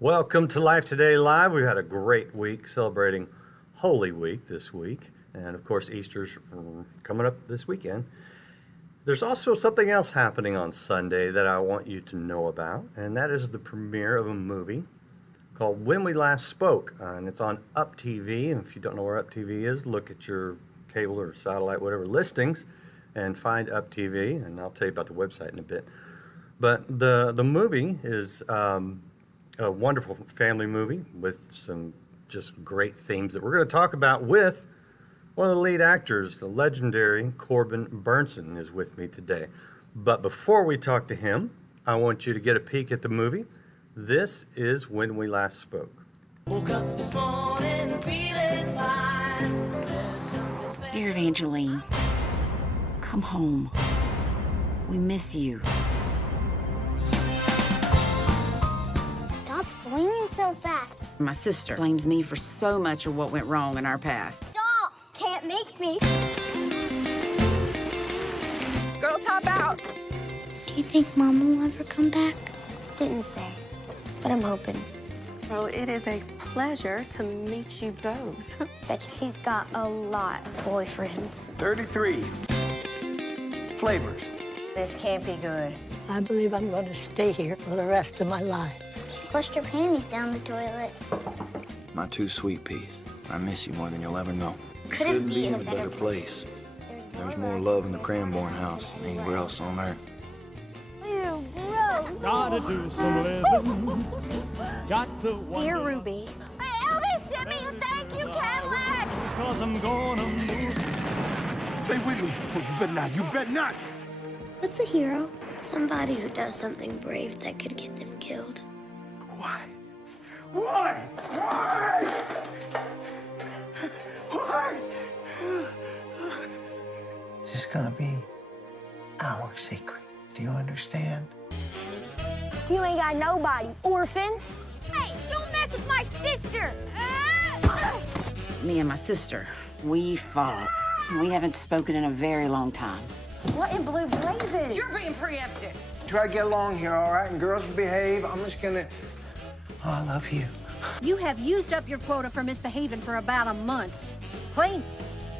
Welcome to Life Today Live. We've had a great week celebrating Holy Week this week. And of course, Easter's coming up this weekend. There's also something else happening on Sunday that I want you to know about, and that is the premiere of a movie called When We Last Spoke. And it's on Up TV. And if you don't know where Up TV is, look at your cable or satellite, whatever listings, and find Up TV. And I'll tell you about the website in a bit. But the movie is a wonderful family movie with some just great themes that we're going to talk about with one of the lead actors, the legendary Corbin Bernsen, is with me today. But before we talk to him, I want you to get a peek at the movie. This is When We Last Spoke. Woke up this morning feeling fine. Dear Evangeline, come home. We miss you. Stop swinging so fast. My sister blames me for so much of what went wrong in our past. Stop! Can't make me. Girls, hop out. Do you think Mom will ever come back? Didn't say, but I'm hoping. Well, it is a pleasure to meet you both. Bet she's got a lot of boyfriends. 33 flavors. This can't be good. I believe I'm going to stay here for the rest of my life. She flushed her panties down the toilet. My two sweet peas. I miss you more than you'll ever know. Couldn't be in a better place. There's more love in the Cranborn house than anywhere else on earth. Ew, gross. Gotta do some living. Got to Dear Ruby, Hey, Elvis sent me a thank you Cadillac. Cause I'm gonna move. Stay with me. You better not. You better not. What's a hero? Somebody who does something brave that could get them killed. Why? Why? Why? Why? This is gonna be our secret. Do you understand? You ain't got nobody, orphan. Hey, don't mess with my sister. Me and my sister, we fought. We haven't spoken in a very long time. What in blue blazes? You're being preempted. Try to get along here, all right? And girls behave. I'm just gonna... Oh, I love you. You have used up your quota for misbehaving for about a month. Clean.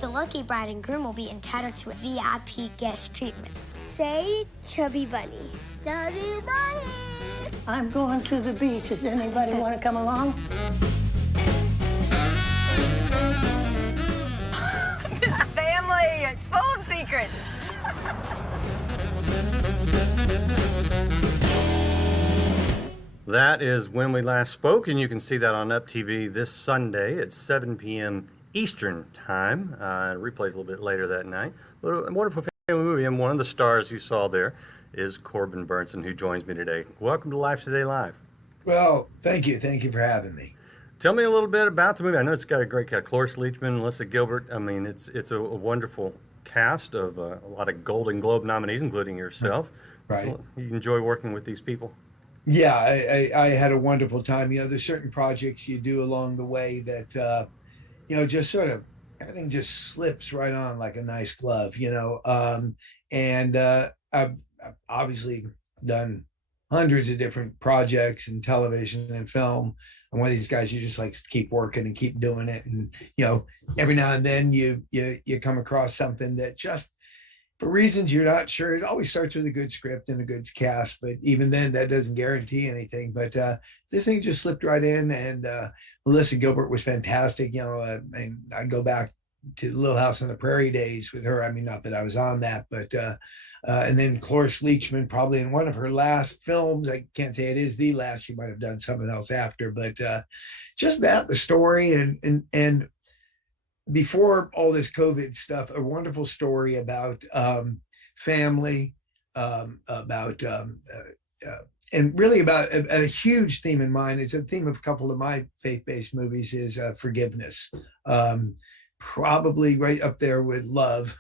The lucky bride and groom will be entitled to a VIP guest treatment. Say Chubby Bunny. Chubby Bunny! I'm going to the beach. Does anybody want to come along? family, it's full of secrets. That is When We Last Spoke, and you can see that on Up TV this Sunday at 7 p.m. Eastern Time. It replays a little bit later that night. But a wonderful family movie, and one of the stars you saw there is Corbin Bernsen, who joins me today. Welcome to Life Today Live. Well, thank you. Thank you for having me. Tell me a little bit about the movie. I know it's got a great cast. Cloris, Leachman, Melissa Gilbert. I mean, it's a wonderful cast of a lot of Golden Globe nominees, including yourself. Right. So you enjoy working with these people? Yeah, I had a wonderful time. You know, there's certain projects you do along the way that, just sort of everything just slips right on like a nice glove, and I've obviously done hundreds of different projects in television and film. I'm one of these guys, you just like keep working and keep doing it. And, every now and then you come across something that just, for reasons you're not sure, it always starts with a good script and a good cast, but even then that doesn't guarantee anything. But this thing just slipped right in, and Melissa Gilbert was fantastic. And I go back to Little House on the Prairie days with her. I mean, not that I was on that, but and then Cloris Leachman, probably in one of her last films. I can't say it is the last. She might have done something else after, but just that, the story, and before all this COVID stuff, a wonderful story about family, about and really about a huge theme in mind. It's a theme of a couple of my faith-based movies is forgiveness. Probably right up there with love.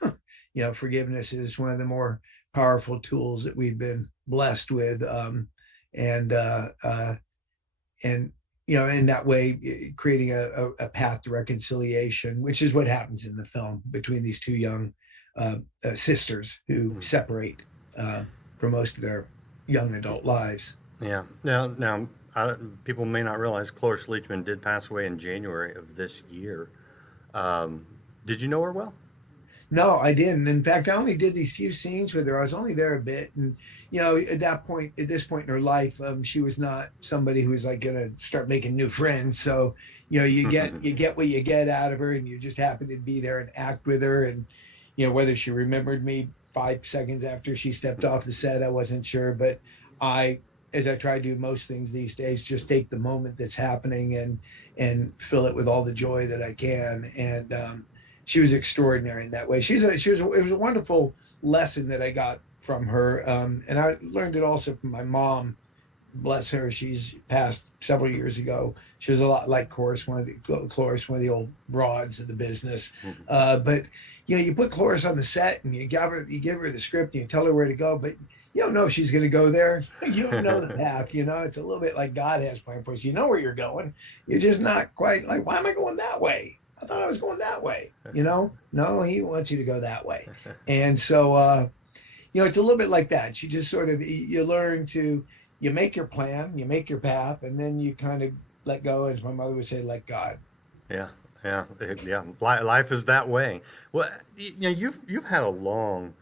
Forgiveness is one of the more powerful tools that we've been blessed with. And in that way, creating a path to reconciliation, which is what happens in the film between these two young sisters who separate for most of their young adult lives. Yeah. Now, People may not realize Cloris Leachman did pass away in January of this year. Did you know her well? No, I didn't. In fact, I only did these few scenes with her. I was only there a bit, and at this point in her life, she was not somebody who was like going to start making new friends. So, you get what you get out of her, and you just happen to be there and act with her. And whether she remembered me 5 seconds after she stepped off the set, I wasn't sure. But as I try to do most things these days, just take the moment that's happening and fill it with all the joy that I can. And she was extraordinary in that way. It was a wonderful lesson that I got from her. And I learned it also from my mom. Bless her. She's passed several years ago. She was a lot like Cloris, one of the old broads of the business. But you put Cloris on the set and you give her the script and you tell her where to go, but you don't know if she's going to go there. You don't know the path. It's a little bit like God has planned for us. You know where you're going. You're just not quite like, why am I going that way? I thought I was going that way. No, he wants you to go that way. And so, it's a little bit like that. She just sort of, you learn to, you make your plan, you make your path, and then you kind of let go, as my mother would say, let God. Yeah. Life is that way. Well, you've had a long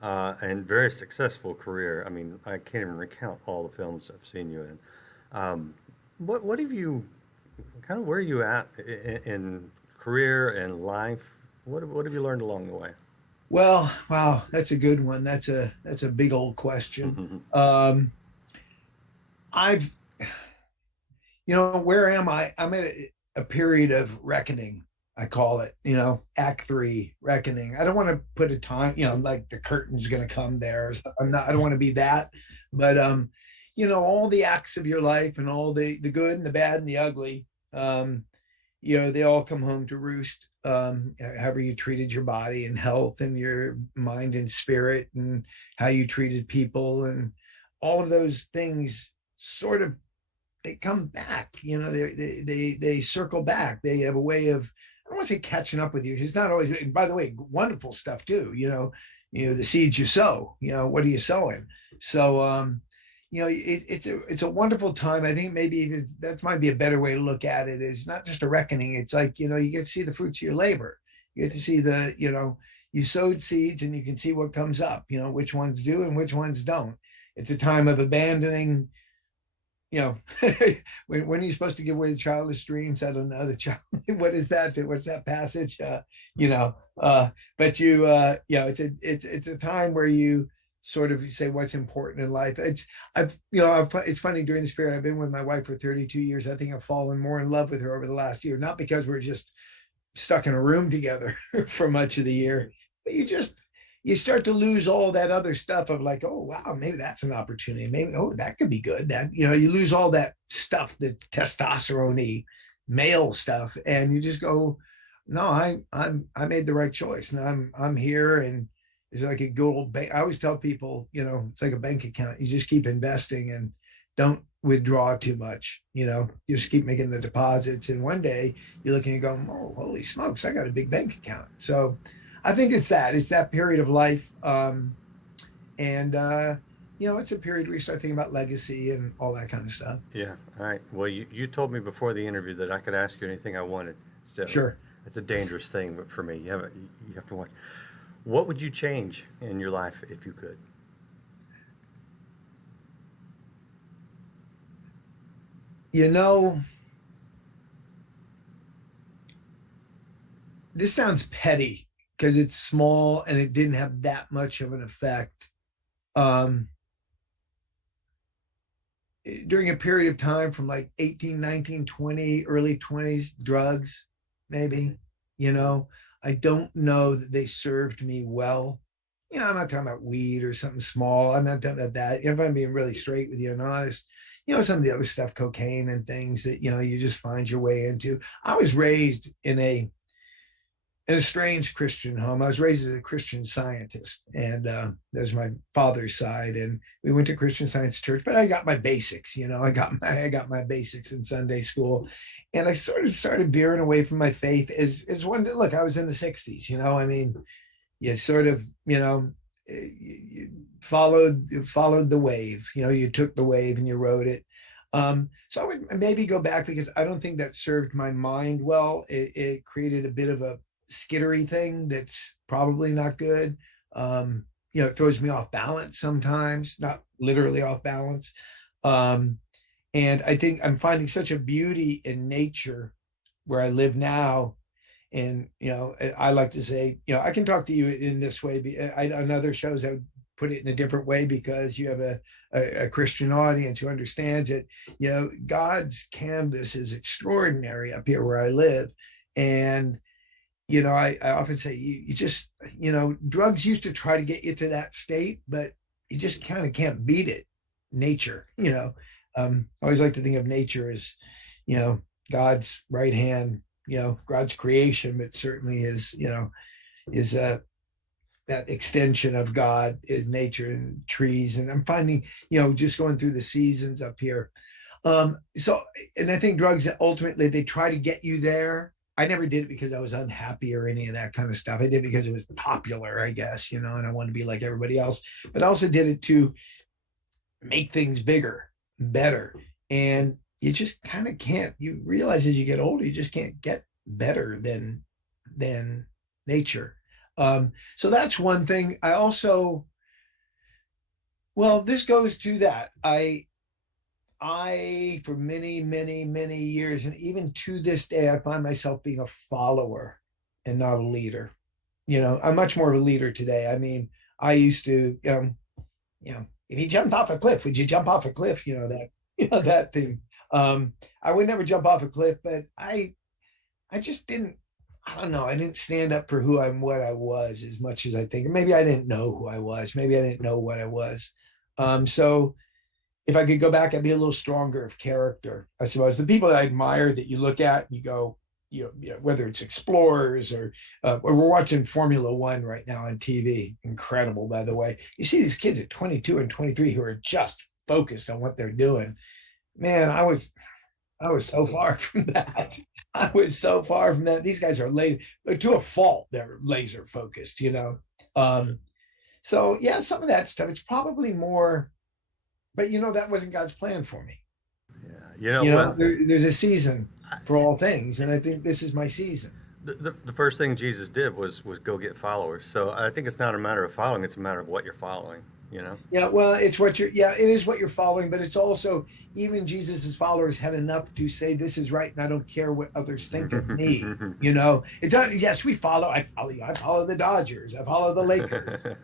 and very successful career. I mean, I can't even recount all the films I've seen you in. What have you, kind of where are you at in career and life? What have you learned along the way? Well, wow, that's a good one. That's a big old question. Where am I? I'm at a period of reckoning. I call it, Act 3, reckoning. I don't want to put a time, like the curtain's going to come there. I don't want to be that, but all the acts of your life and all the good and the bad and the ugly, they all come home to roost. However you treated your body and health and your mind and spirit, and how you treated people, and all of those things sort of, they come back, they circle back. They have a way of, I don't want to say catching up with you. It's not always, by the way, wonderful stuff too. The seeds you sow, what are you sowing? So, it's a wonderful time. I think maybe that might be a better way to look at it. Is not just a reckoning. It's like, you get to see the fruits of your labor. You get to see you sowed seeds and you can see what comes up, which ones do and which ones don't. It's a time of abandoning, when are you supposed to give away the childish dreams? I don't know. What is that? What's that passage? But it's a time where you sort of say what's important in life. It's funny, during this period, I've been with my wife for 32 years. I think I've fallen more in love with her over the last year, not because we're just stuck in a room together for much of the year, but you start to lose all that other stuff of like, oh, wow, maybe that's an opportunity. Maybe, oh, that could be good. That, you lose all that stuff, the testosterone-y male stuff. And you just go, no, I made the right choice. And I'm here. And it's like a good old bank. I always tell people, it's like a bank account. You just keep investing and don't withdraw too much. You just keep making the deposits. And one day you're looking and going, oh, holy smokes, I got a big bank account. So I think it's that period of life. It's a period where you start thinking about legacy and all that kind of stuff. Yeah. All right. Well, you told me before the interview that I could ask you anything I wanted. So sure. It's a dangerous thing, but for me, you have to watch. What would you change in your life if you could? This sounds petty because it's small and it didn't have that much of an effect. During a period of time from like 18, 19, 20, early 20s, drugs, maybe, I don't know that they served me well. I'm not talking about weed or something small. I'm not talking about that. If I'm being really straight with you and honest, some of the other stuff, cocaine and things that, you just find your way into. I was raised in a strange Christian home. I was raised as a Christian Scientist, and there's my father's side, and we went to Christian Science church. But I got my basics, I got my basics in Sunday school, and I sort of started veering away from my faith as one. Look, I was in the '60s, you sort of, you followed the wave. You took the wave and you rode it. So I would maybe go back because I don't think that served my mind well. It created a bit of a skittery thing that's probably not good. It throws me off balance sometimes, not literally off balance. And I think I'm finding such a beauty in nature where I live now. And, I like to say, I can talk to you in this way. On other shows, I would put it in a different way because you have a Christian audience who understands it. God's canvas is extraordinary up here where I live. And, I often say you just, drugs used to try to get you to that state, but you just kind of can't beat it. Nature, I always like to think of nature as, God's right hand, God's creation, but certainly is that extension of God is nature and trees. And I'm finding, just going through the seasons up here. And I think drugs, ultimately, they try to get you there. I never did it because I was unhappy or any of that kind of stuff. I did it because it was popular, I guess, and I wanted to be like everybody else. But I also did it to make things bigger, better. And you just kind of can't, you realize as you get older, you just can't get better than nature. So that's one thing. I also, this goes to that. I for many, many, many years, and even to this day, I find myself being a follower and not a leader. I'm much more of a leader today. I mean, I used to, if you jumped off a cliff, would you jump off a cliff? That thing. I would never jump off a cliff, but I just didn't, I don't know. I didn't stand up for who I'm, what I was as much as I think. Maybe I didn't know who I was. Maybe I didn't know what I was. So if I could go back, I'd be a little stronger of character, I suppose. The people that I admire that you look at and you go, whether it's explorers or we're watching Formula One right now on TV. Incredible, by the way. You see these kids at 22 and 23 who are just focused on what they're doing. Man, I was so far from that. I was so far from that. These guys are to a fault. They're laser focused, So yeah, some of that stuff, it's probably more, but that wasn't God's plan for me. Yeah. There's a season for all things. And I think this is my season. The first thing Jesus did was go get followers. So I think it's not a matter of following. It's a matter of what you're following. Yeah, well, it's what it is what you're following, but it's also, even Jesus's followers had enough to say, this is right, and I don't care what others think of me. It does. Yes, we follow. I follow the Dodgers. I follow the Lakers.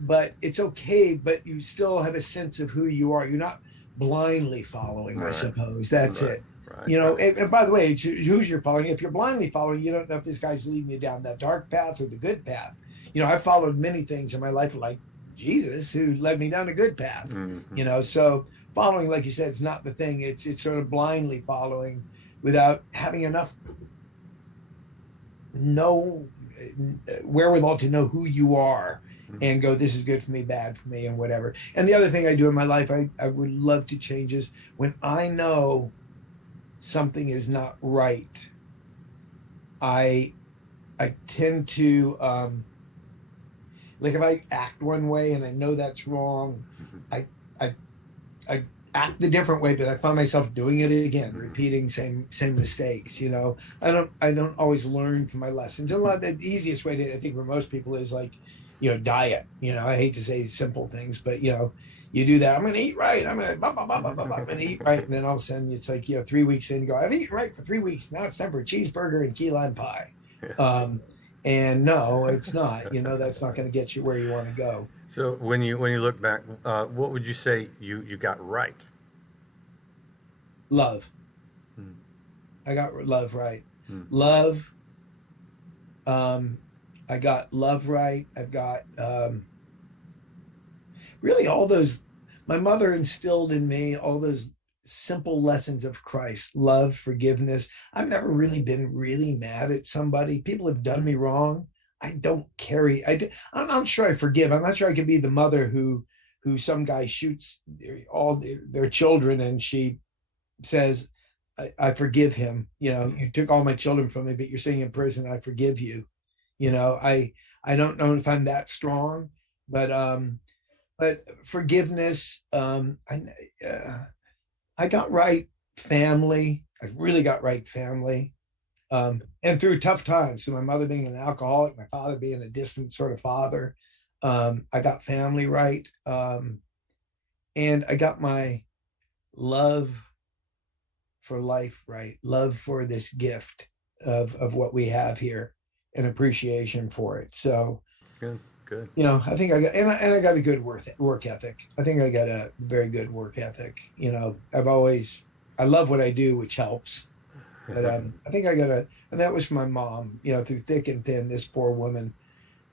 But it's okay. But you still have a sense of who you are. You're not blindly following. Right. I suppose that's it. Right. And by the way, it's who's you're following. If you're blindly following, you don't know if this guy's leading you down that dark path or the good path. I followed many things in my life, like Jesus, who led me down a good path. Mm-hmm. So following, like you said, it's not the thing. It's sort of blindly following without having enough wherewithal to know who you are and go, this is good for me, bad for me, and whatever. And the other thing I do in my life, I would love to change is when I know something is not right, I tend to, like if I act one way and I know that's wrong, I act the different way, but I find myself doing it again, repeating same mistakes. I don't always learn from my lessons. And the easiest way to, I think, for most people is like, diet. I hate to say simple things, but you do that. I'm going to eat right. I'm going to eat right, and then all of a sudden it's like 3 weeks in, you go, I've eaten right for 3 weeks. Now it's time for a cheeseburger and key lime pie. And no, it's not. That's not going to get you where you want to go. So when you look back, what would you say you got right? Love. I got love right. Love. I got love right. I've got really all those. My mother instilled in me all those simple lessons of Christ: love, forgiveness. I've never really been really mad at somebody. People have done me wrong. I don't carry. I'm not sure I forgive. I'm not sure I could be the mother who some guy shoots all their children and she says, I forgive him. You took all my children from me, but you're sitting in prison. I forgive you. I don't know if I'm that strong, but but forgiveness. I got right family. I really got right family. And through tough times, so my mother being an alcoholic, my father being a distant sort of father, I got family right. And I got my love for life right, love for this gift of what we have here and appreciation for it. So, Good. I think I got, and I got a good work ethic. I think I got a very good work ethic. I love what I do, which helps. But I think and that was from my mom, through thick and thin, this poor woman.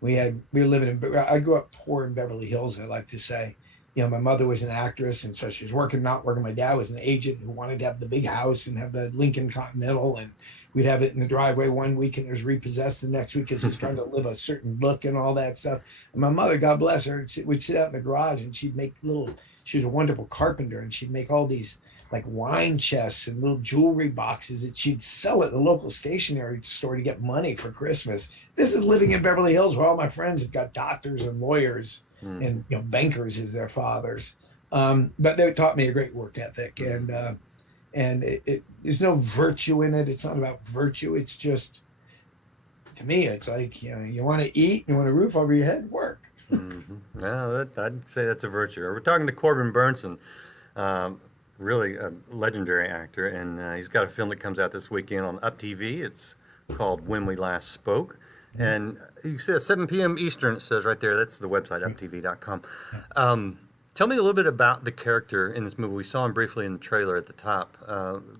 We were living I grew up poor in Beverly Hills, I like to say. My mother was an actress, and so she was not working. My dad was an agent who wanted to have the big house and have the Lincoln Continental, and we'd have it in the driveway one week and it was repossessed the next week because he's trying to live a certain look and all that stuff. And my mother, God bless her, would sit out in the garage and she'd make she was a wonderful carpenter, and she'd make all these like wine chests and little jewelry boxes that she'd sell at the local stationery store to get money for Christmas. This is living in Beverly Hills where all my friends have got doctors and lawyers and bankers as their fathers. But they taught me a great work ethic, and there's no virtue in it. It's not about virtue. It's just, to me, it's like, you want to eat, you want a roof over your head, work. Mm-hmm. No, I'd say that's a virtue. We're talking to Corbin Bernsen, really a legendary actor, and he's got a film that comes out this weekend on Up TV. It's called When We Last Spoke. And you said 7 p.m. Eastern, it says right there. That's the website, uptv.com. Tell me a little bit about the character in this movie. We saw him briefly in the trailer at the top.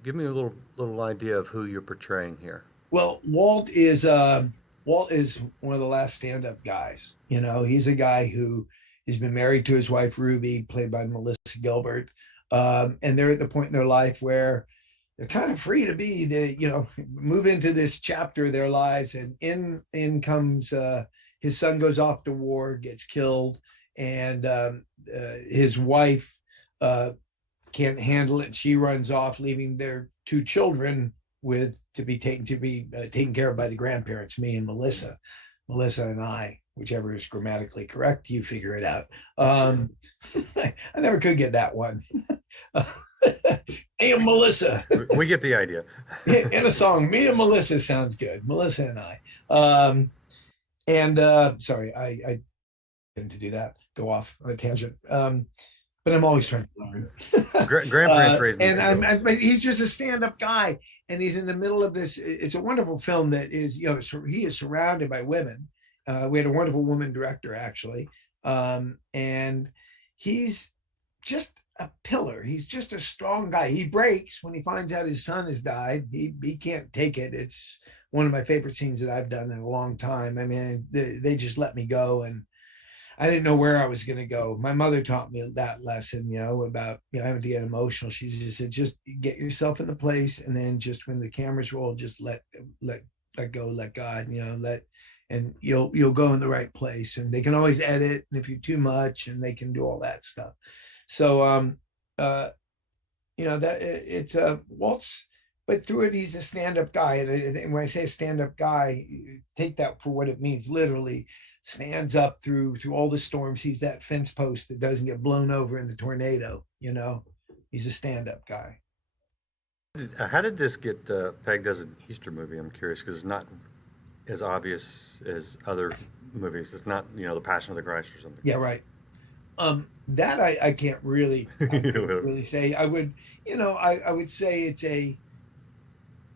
Give me a little idea of who you're portraying here. Well, Walt is one of the last stand-up guys. He's a guy who has been married to his wife, Ruby, played by Melissa Gilbert. And they're at the point in their life where they're kind of free to be move into this chapter of their lives. And in comes his son, goes off to war, gets killed, and his wife can't handle it. She runs off, leaving their 2 children to be taken care of by the grandparents, me and Melissa and I, whichever is grammatically correct. You figure it out. I never could get that one. Me and Melissa. We get the idea. In a song, me and Melissa sounds good. Melissa and I. Sorry, I didn't to do that. Go off on a tangent. But I'm always trying to learn. Grandparents raised me. But he's just a stand-up guy, and he's in the middle of this. It's a wonderful film that is, he is surrounded by women. We had a wonderful woman director, actually, and he's just a pillar. He's just a strong guy. He breaks when he finds out his son has died. He can't take it. It's one of my favorite scenes that I've done in a long time. I mean, they just let me go, and I didn't know where I was going to go. My mother taught me that lesson, about having to get emotional. She just said, just get yourself in the place, and then just when the cameras roll, just let go, let God, and you'll go in the right place. And they can always edit, and if you're too much, and they can do all that stuff. So that it's Walt's, but through it, he's a stand-up guy. And when I say stand-up guy, take that for what it means. Literally stands up through all the storms. He's that fence post that doesn't get blown over in the tornado. He's a stand-up guy. How did this get pegged as an Easter movie? I'm curious, because it's not as obvious as other movies. It's not, the Passion of the Christ or something. Yeah, right. That I can't really say. I would, I would say it's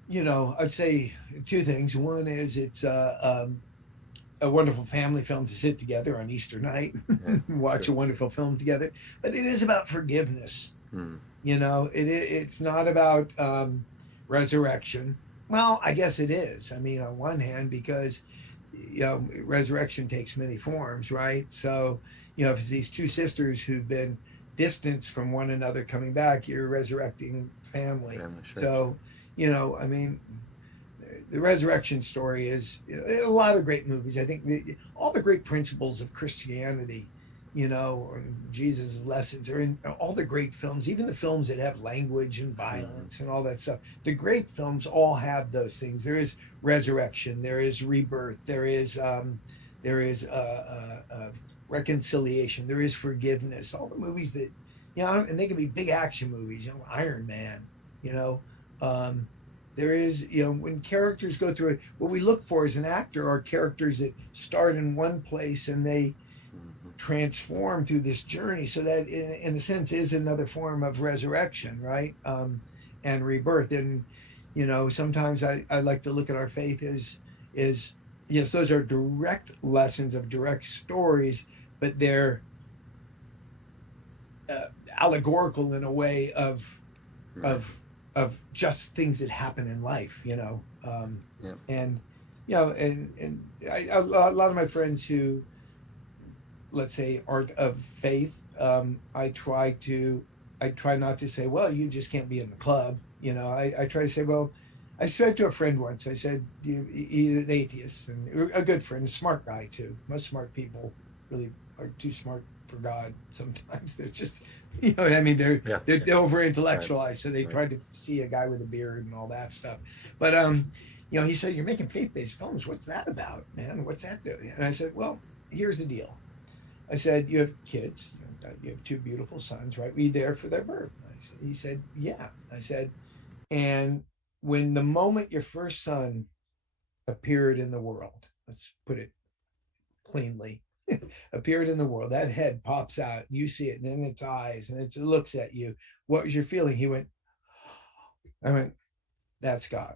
I'd say 2 things. One is it's a wonderful family film to sit together on Easter night, watch a wonderful film together. But it is about forgiveness. It's not about resurrection. Well, I guess it is. I mean, on one hand, because resurrection takes many forms, right? So, if it's these 2 sisters who've been distanced from one another coming back, you're resurrecting family. Sure. So, I mean, the resurrection story is a lot of great movies. I think all the great principles of Christianity, or Jesus' lessons are in all the great films, even the films that have language and violence and all that stuff. The great films all have those things. There is resurrection, there is rebirth, there is reconciliation, there is forgiveness. All the movies that, and they can be big action movies, Iron Man, there is, when characters go through it, what we look for as an actor are characters that start in one place and they transform through this journey. So that in a sense is another form of resurrection, right? And rebirth. And, sometimes I like to look at our faith as yes, those are direct lessons of direct stories, but they're allegorical in a way of just things that happen in life, and a lot of my friends who, let's say, aren't of faith, I try not to say, well, you just can't be in the club. I try to say, well, I said to a friend once, I said, he's an atheist and a good friend, a smart guy too. Most smart people really are too smart for God. Sometimes they're just, they're over intellectualized. Right. So they try to see a guy with a beard and all that stuff. But, he said, you're making faith-based films. What's that about, man? What's that doing? And I said, well, here's the deal. I said, you have kids, you have two beautiful sons, right? Were you there for their birth? He said, yeah. I said, and when the moment your first son appeared in the world, let's put it cleanly, appeared in the world, that head pops out, you see it, and in its eyes, and it looks at you. What was your feeling? I went, that's God.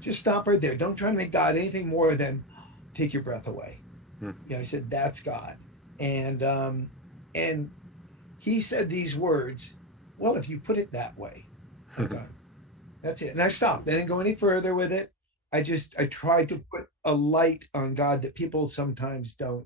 Just stop right there. Don't try to make God anything more than take your breath away. I said, that's God. And he said these words, well, if you put it that way, that's it. And I stopped. I didn't go any further with it. I tried to put a light on God that people sometimes don't,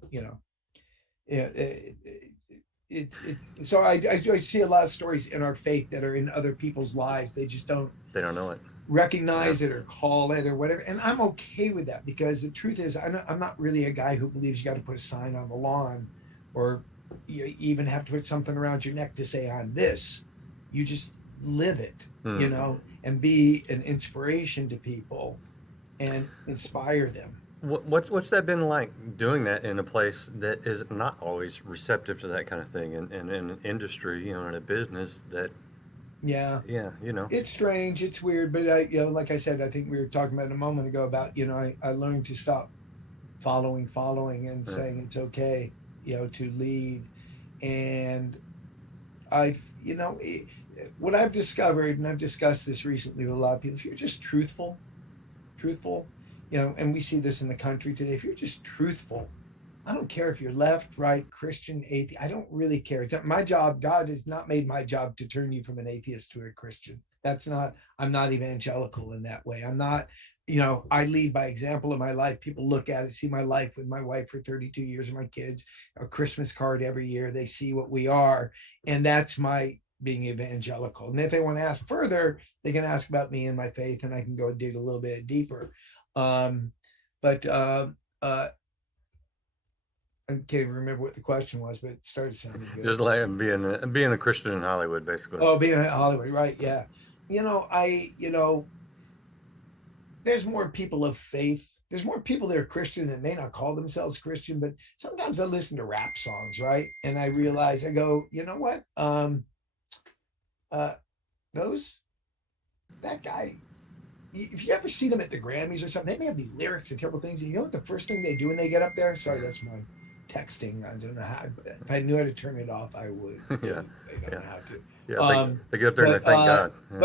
so I see a lot of stories in our faith that are in other people's lives. They don't know it, recognize it or call it or whatever. And I'm okay with that, because the truth is I'm not really a guy who believes you got to put a sign on the lawn or you even have to put something around your neck to say I'm this. You just live it, and be an inspiration to people and inspire them. What's that been like, doing that in a place that is not always receptive to that kind of thing, and in an industry, in a business that it's strange, it's weird, but like I said, I think we were talking about it a moment ago about I learned to stop following and saying it's okay to lead. And what I've discovered, and I've discussed this recently with a lot of people, if you're just truthful, and we see this in the country today, if you're just truthful, I don't care if you're left, right, Christian, atheist, I don't really care. It's not my job. God has not made my job to turn you from an atheist to a Christian. I'm not evangelical in that way. I'm not, I lead by example in my life. People look at it, see my life with my wife for 32 years and my kids, a Christmas card every year. They see what we are. And that's my being evangelical. And if they want to ask further, they can ask about me and my faith, and I can go dig a little bit deeper. I can't even remember what the question was, but it started sounding good. Just like being a Christian in Hollywood, basically. Oh, being in Hollywood, right? Yeah. There's more people of faith. There's more people that are Christian that may not call themselves Christian, but sometimes I listen to rap songs, right? And I realize, I go, you know what? That guy, if you ever see them at the Grammys or something, they may have these lyrics and terrible things. And you know what the first thing they do when they get up there? Sorry, that's my texting. I don't know how. If I knew how to turn it off, I would. Yeah. I don't know how to. Yeah, they get up there and they thank God. Yeah.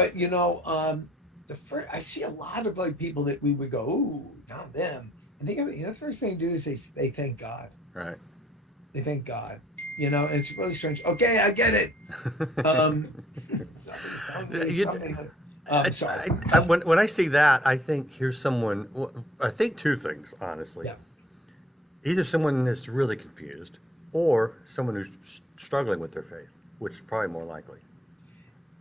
But I see a lot of people that we would go, ooh, not them. And the first thing they do is they thank God. Right. They thank God. And it's really strange. Okay, I get it. Sorry. When I see that, I think here's someone. I think two things, honestly. Yeah. Either someone that's really confused, or someone who's struggling with their faith, which is probably more likely.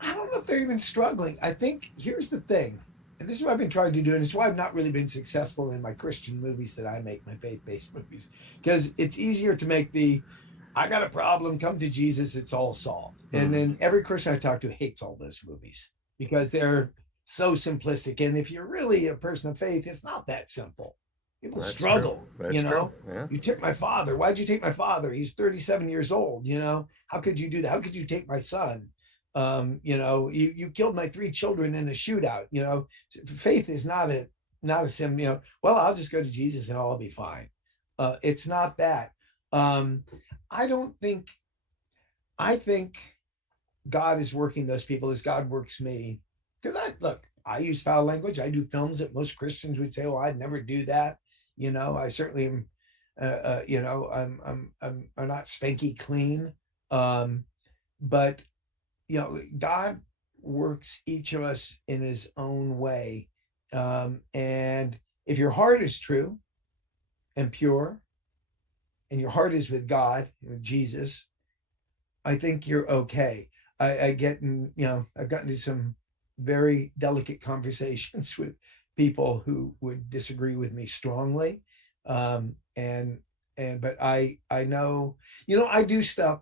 I don't know if they're even struggling. I think here's the thing, and this is what I've been trying to do, and it's why I've not really been successful in my Christian movies that I make, my faith-based movies, because it's easier to make I got a problem, come to Jesus, it's all solved. And then every Christian I talk to hates all those movies because they're so simplistic. And if you're really a person of faith, it's not that simple. People That's struggle. true. That's You know, true. Yeah. you took my father. Why'd you take my father? He's 37 years old. You know, how could you do that? How could you take my son? You know, you killed my 3 children in a shootout. You know, faith is not a sim. You know, well, I'll just go to Jesus and I'll be fine. It's not that. I don't think. I think God is working those people as God works me. Because I use foul language. I do films that most Christians would say, "Well, I'd never do that." You know, I certainly am. You know, I'm not spanky clean. But you know, God works each of us in His own way. And if your heart is true and pure, and your heart is with God, with Jesus, I think you're okay. I get in, you know, I've gotten into some very delicate conversations with people who would disagree with me strongly. But I know, you know, I do stuff.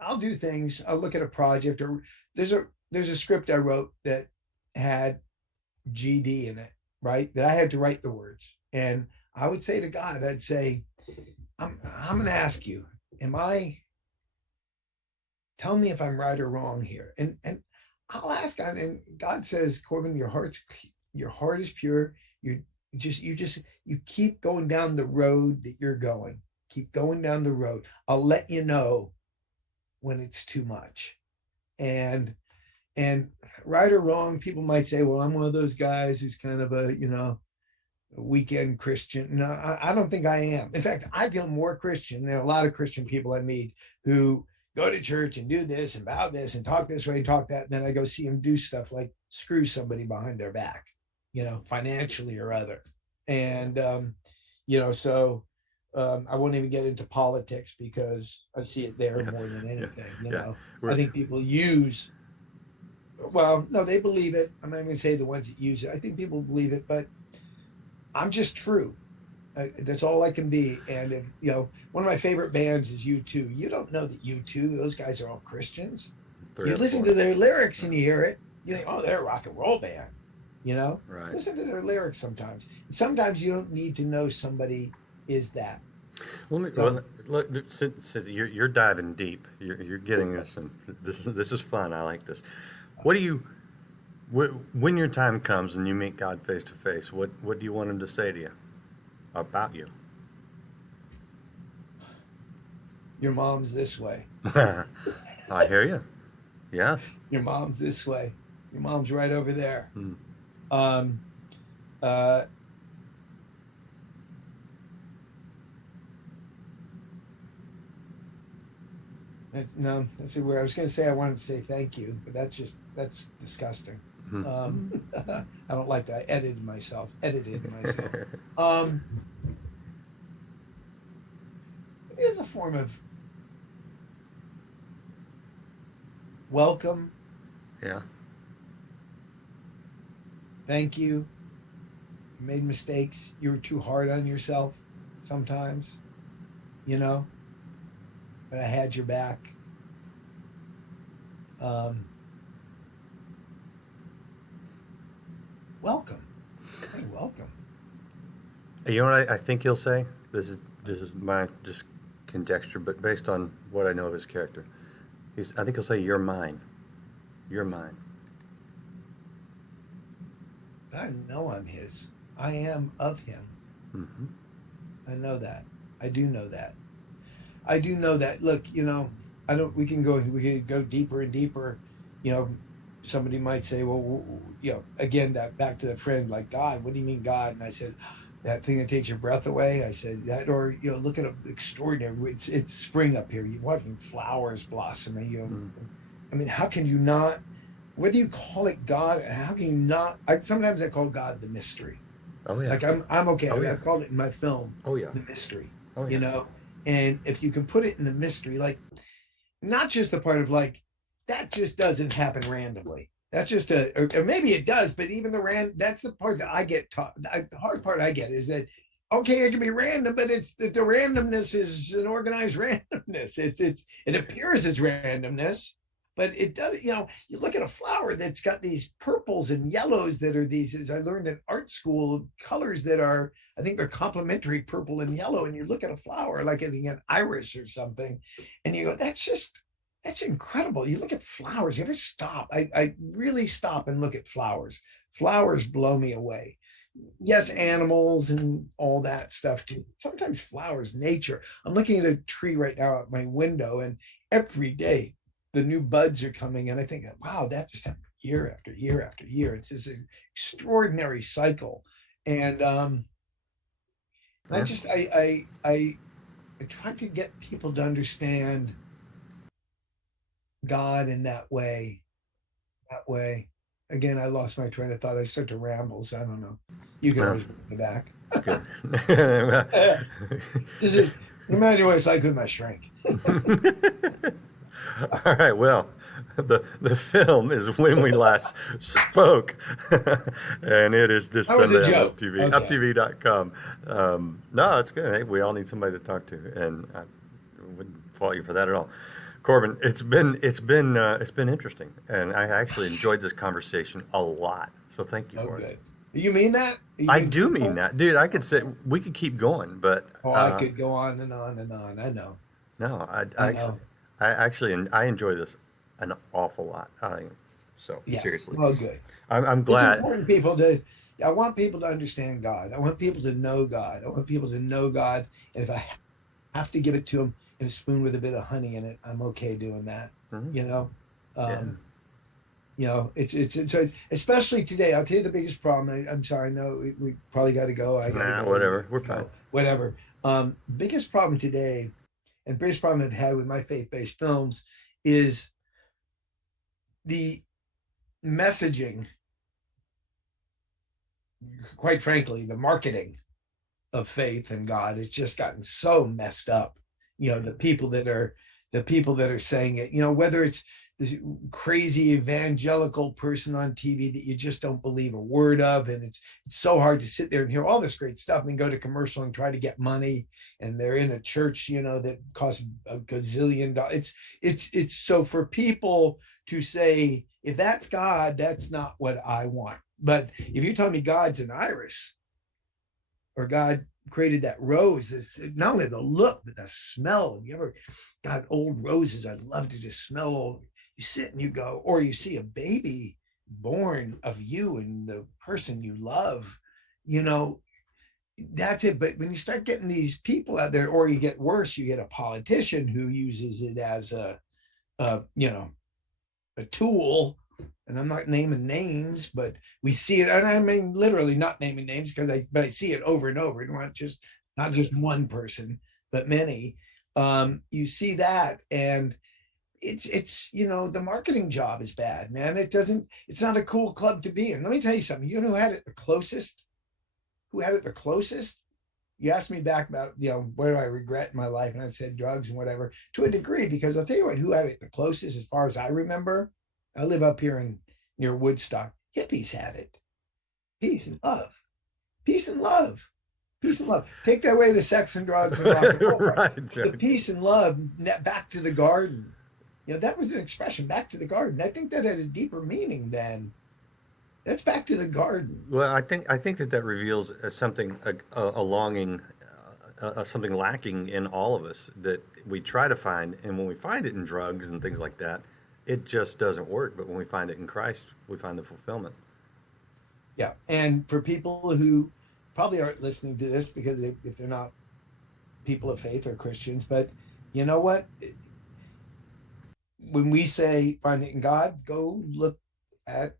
I'll do things. I'll look at a project, or there's a script I wrote that had GD in it, right? That I had to write the words. And I would say to God, I'd say, I'm going to ask you, tell me if I'm right or wrong here. And I'll ask God, and God says, Corbin, your heart is pure. You keep going down the road that you're going. Keep going down the road. I'll let you know when it's too much. And right or wrong, people might say, well, I'm one of those guys who's kind of a, you know, a weekend Christian. No, I don't think I am. In fact, I feel more Christian than a lot of Christian people I meet who go to church and do this and bow this and talk this way and talk that. And then I go see them do stuff like screw somebody behind their back, you know, financially or other. And, you know, so I won't even get into politics because I see it there more than anything. You know, I think people use, well, no, they believe it. I'm not going to say the ones that use it. I think people believe it, but I'm just true. That's all I can be. And, you know, one of my favorite bands is U2. You don't know that U2, those guys are all Christians. You listen to their lyrics and you hear it. You think, oh, they're a rock and roll band. You know, right. Listen to their lyrics sometimes. Sometimes you don't need to know somebody is that. Well, look, since you're diving deep, you're getting into some. This is fun. I like this. What do you, when your time comes and you meet God face to face, what do you want Him to say to you about you? Your mom's this way. I hear you. Yeah. Your mom's this way. Your mom's right over there. No, that's where I was going to say I wanted to say thank you, but that's disgusting. I don't like that. I edited myself. It is a form of welcome. Yeah. Thank you. You made mistakes. You were too hard on yourself sometimes, you know, but I had your back. Welcome. Hey, welcome. You know what I think he'll say? This is my just conjecture, but based on what I know of his character, I think he'll say, "You're mine. You're mine." I know I'm his. I am of him. Mm-hmm. I know that. I do know that. I do know that. Look, you know, we can go deeper and deeper. You know, somebody might say, well, you know, again, that back to the friend, like, God, what do you mean God? And I said, that thing that takes your breath away. I said that, or, you know, look at an extraordinary, it's spring up here. You're watching flowers blossoming. You know, I mean, how can you not, whether you call it God, how can you not, sometimes I call God the mystery. Oh yeah. Like I'm okay. Oh, yeah. I've called it in my film. Oh yeah. The mystery. Oh yeah. You know, and if you can put it in the mystery, like, not just the part of like, that just doesn't happen randomly. That's just or maybe it does, but even that's the part that I get taught. The hard part I get is that, okay, it can be random, but it's the randomness is an organized randomness. It appears as randomness, but it does, you look at a flower that's got these purples and yellows that are these, as I learned in art school, colors that are, I think they're complementary, purple and yellow. And you look at a flower like I think an iris or something, and you go, that's incredible. You look at flowers, you ever stop? I really stop and look at flowers. Flowers blow me away. Yes, animals and all that stuff too. Sometimes flowers, nature. I'm looking at a tree right now at my window, and every day the new buds are coming, and I think, wow, that just happened year after year after year. It's this extraordinary cycle. And I try to get people to understand God in that way. Again, I lost my train of thought. I start to ramble, so I don't know. You can always bring me back. That's good. This is, imagine what it's like with my shrink. All right. Well, the film is When We Last Spoke, and it is this Sunday on UpTV, uptv.com. No, it's good. Hey, we all need somebody to talk to, and I wouldn't fault you for that at all. Corbin, it's been interesting, and I actually enjoyed this conversation a lot. So thank you for it. You mean that? I do mean that, dude. I could say we could keep going, but I could go on and on and on. I know. No, I enjoy this an awful lot. Seriously. Well, good. I'm glad. It's important I want people to understand God. I want people to know God. And if I have to give it to them in a spoon with a bit of honey in it, I'm okay doing that. Mm-hmm. It's especially today. I'll tell you the biggest problem. I'm sorry. No, we probably got to go. Whatever. We're fine. Whatever. Biggest problem today, and biggest problem I've had with my faith-based films is the messaging. Quite frankly, the marketing of faith and God has just gotten so messed up. The people that are saying it, whether it's this crazy evangelical person on TV that you just don't believe a word of, and it's so hard to sit there and hear all this great stuff and then go to commercial and try to get money, and they're in a church that costs a gazillion dollars. It's so for people to say, if that's God, that's not what I want. But if you tell me God's an iris, or God created that rose, it's not only the look but the smell. You ever got old roses? I'd love to just smell old. You sit and you go, or you see a baby born of you and the person you love, that's it. But when you start getting these people out there, or you get worse, you get a politician who uses it as a tool. And I'm not naming names, but we see it. And I mean, literally not naming names, but I see it over and over. Not just one person, but many. You see that, and it's the marketing job is bad, man. It's not a cool club to be in. Let me tell you something. You know who had it the closest? You asked me back about, what do I regret in my life? And I said drugs and whatever, to a degree, because I'll tell you what, who had it the closest as far as I remember? I live up here near Woodstock. Hippies had it. Peace and love. Take away the sex and drugs and rock and roll. Right, the peace and love, back to the garden. That was an expression, back to the garden. I think that had a deeper meaning than that's back to the garden. Well, I think that reveals something, a longing, something lacking in all of us that we try to find. And when we find it in drugs and things like that, it just doesn't work. But when we find it in Christ, we find the fulfillment. Yeah. And for people who probably aren't listening to this because if they're not people of faith or Christians, but you know what? When we say find it in God, go look at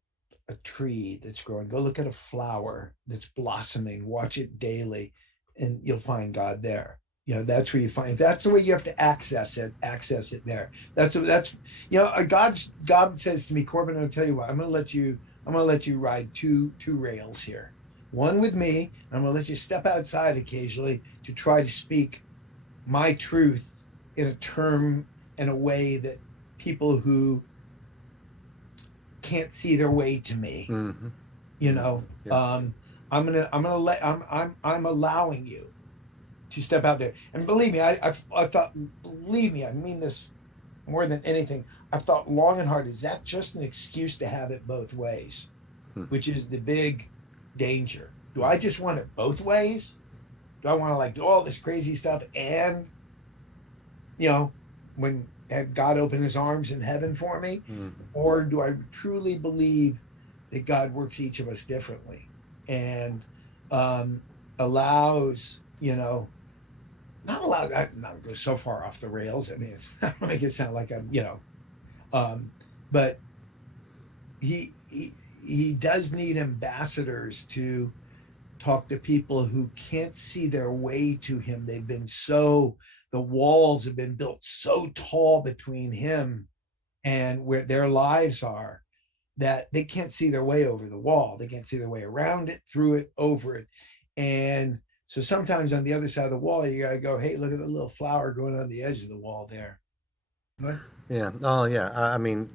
a tree that's growing. Go look at a flower that's blossoming. Watch it daily, and you'll find God there. That's where you find. That's the way you have to access it. Access it there. That's God says to me, Corbin, I'll tell you what. I'm going to let you ride two rails here. One with me. I'm going to let you step outside occasionally to try to speak my truth in a way that people who can't see their way to me, mm-hmm. Yeah. I'm allowing you to step out there. And believe me, I mean this more than anything. I've thought long and hard, is that just an excuse to have it both ways? Which is the big danger. Do I just want it both ways? Do I want to like do all this crazy stuff and, you know, when had God open his arms in heaven for me? Or do I truly believe that God works each of us differently and allows, you know, not allowed, I not go so far off the rails. I mean, I don't make it sound like I'm, you know, but he does need ambassadors to talk to people who can't see their way to him. They've been the walls have been built so tall between him and where their lives are that they can't see their way over the wall. They can't see their way around it, through it, over it. And so sometimes on the other side of the wall, you gotta go, hey, look at the little flower growing on the edge of the wall there. What? Yeah. Oh, yeah. I mean,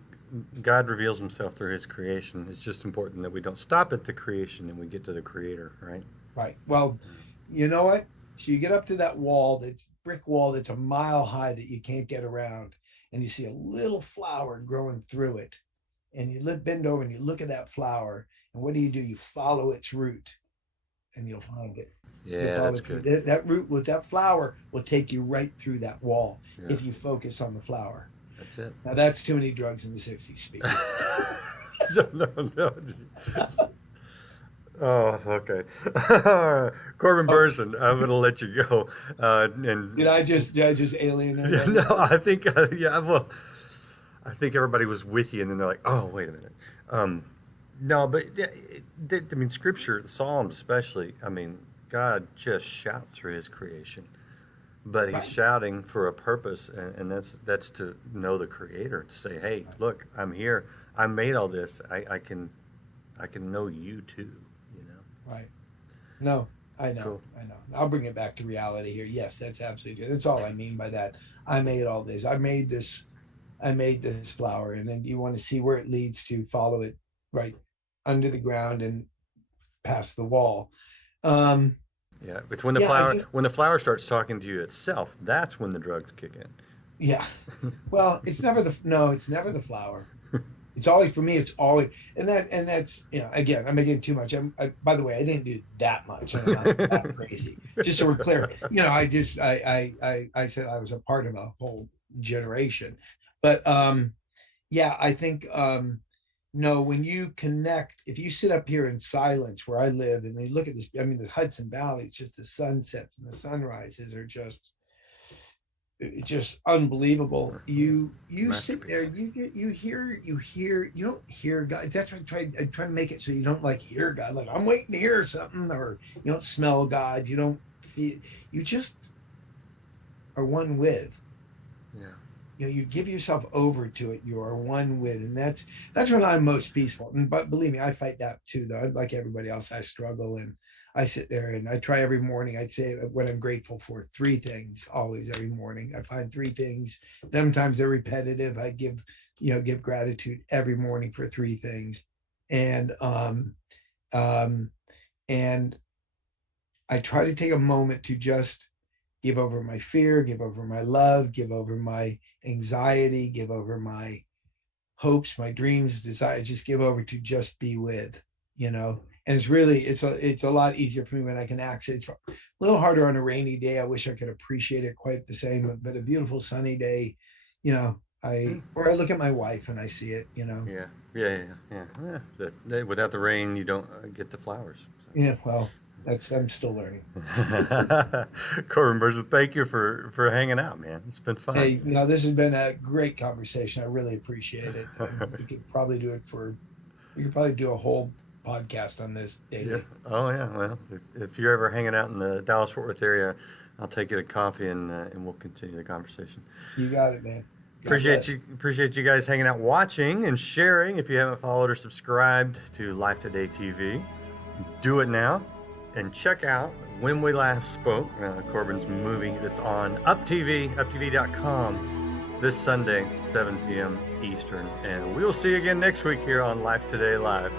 God reveals himself through his creation. It's just important that we don't stop at the creation and we get to the creator, right? Right. Well, you know what? So you get up to that wall, that's brick wall that's a mile high that you can't get around, and you see a little flower growing through it. And you bend over and you look at that flower, and what do? You follow its root, and you'll find it. Yeah, that's good. That root with that flower will take you right through that wall if you focus on the flower. That's it. Now that's too many drugs in the 60s speak. No. Oh, okay. Corbin Bernsen, I'm going to let you go. And Did I just alienate you? no, I think well, I think everybody was with you, and then they're like, "Oh, wait a minute." No, but I mean, Scripture, the Psalms especially. I mean, God just shouts through His creation, but He's shouting for a purpose, and that's to know the Creator, to say, "Hey, look, I'm here. I made all this. I can know you too." You know. Right. No, I know. Cool. I know. I'll bring it back to reality here. Yes, that's absolutely good. That's all I mean by that. I made all this. I made this flower, and then you want to see where it leads to, follow it right under the ground and past the wall. Yeah, it's when the flower starts talking to you itself. That's when the drugs kick in. Yeah. Well, it's never the flower. It's always, for me, it's always, and that's, you know, again, I'm making too much. By the way, I didn't do that much. I'm not that crazy. Just so we're clear, you know, I said I was a part of a whole generation, but yeah, I think no, when you connect, if you sit up here in silence where I live and you look at this, I mean, the Hudson Valley, it's just the sunsets and the sunrises are just unbelievable. You sit there, you hear, you don't hear God. That's why I try to make it so you don't like hear God. Like, I'm waiting to hear something, or you don't smell God. You don't feel, you just are one with. Yeah. You know, you give yourself over to it. You are one with, and that's when I'm most peaceful. But believe me, I fight that too, though. Like everybody else, I struggle, and I sit there and I try every morning. I'd say what I'm grateful for, 3 things, always, every morning. I find 3 things. Sometimes they're repetitive. I give gratitude every morning for 3 things, and I try to take a moment to just give over my fear, give over my love, give over my anxiety, give over my hopes, my dreams, desire, just give over to just be with, you know. And it's really, it's a lot easier for me when I can access. It's a little harder on a rainy day. I wish I could appreciate it quite the same, but a beautiful sunny day, you know, I look at my wife and I see it, you know. Yeah. Without the rain, you don't get the flowers. So. Yeah, well, I'm still learning. Corbin Bernsen, thank you for hanging out, man. It's been fun. Hey, you know, this has been a great conversation. I really appreciate it. We could probably do a whole podcast on this daily. Yeah. Oh yeah. Well, if you're ever hanging out in the Dallas-Fort Worth area, I'll take you to coffee and we'll continue the conversation. You got it, man. Appreciate you guys hanging out, watching and sharing. If you haven't followed or subscribed to Life Today TV, do it now. And check out When We Last Spoke, Corbin's movie that's on uptv.com this Sunday, 7 p.m. Eastern. And we will see you again next week here on Life Today Live.